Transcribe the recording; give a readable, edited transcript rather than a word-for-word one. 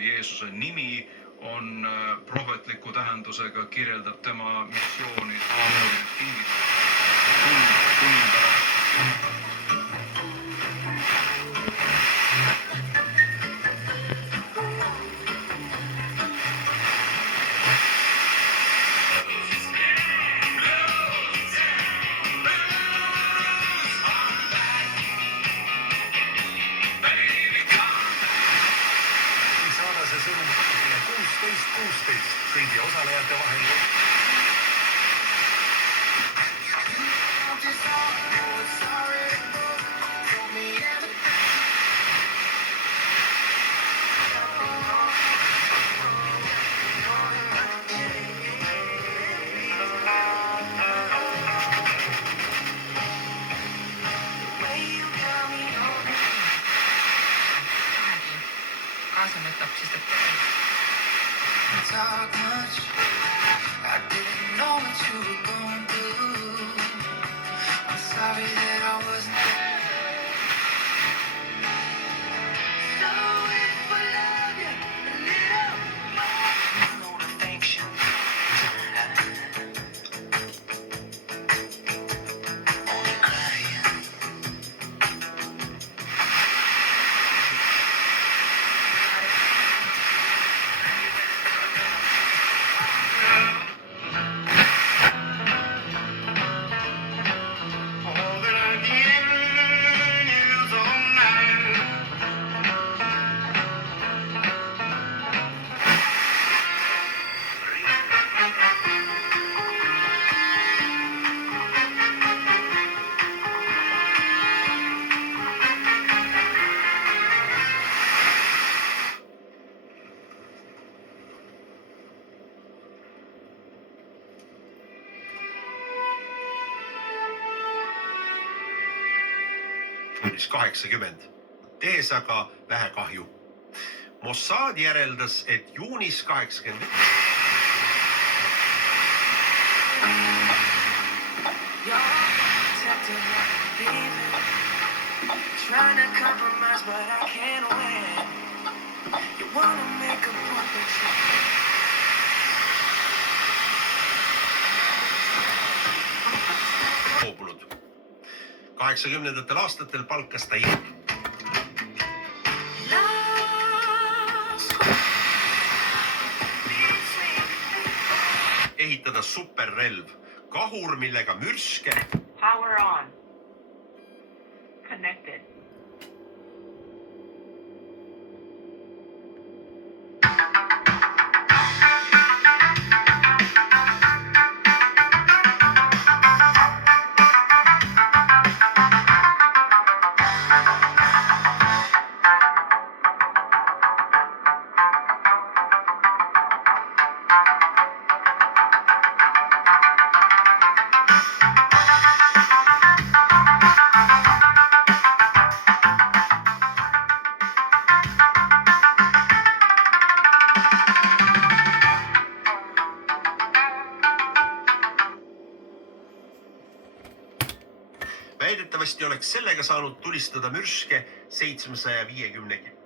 kui Jeesuse nimi on prohvetliku tähendusega, kirjeldab tema missiooni sõnum 16 kõigi osalejate vahel. Kaasa võtab, sest et talk much. I didn't know what you were going through. I'm sorry that I wasn't there. So if I love you a little more, motivation. Only crying. Juunis 80, tees aga vähe kahju. Mossad järeldas, et juunis 80 Trying to compromise, but I can't win. You wanna make a point, but loobunud. 80ndatel aastatel palkas ta ehitada superrelv, kahur, millega mürske. power on. Connected. Väidetavasti oleks sellega saanud tulistada mürske 750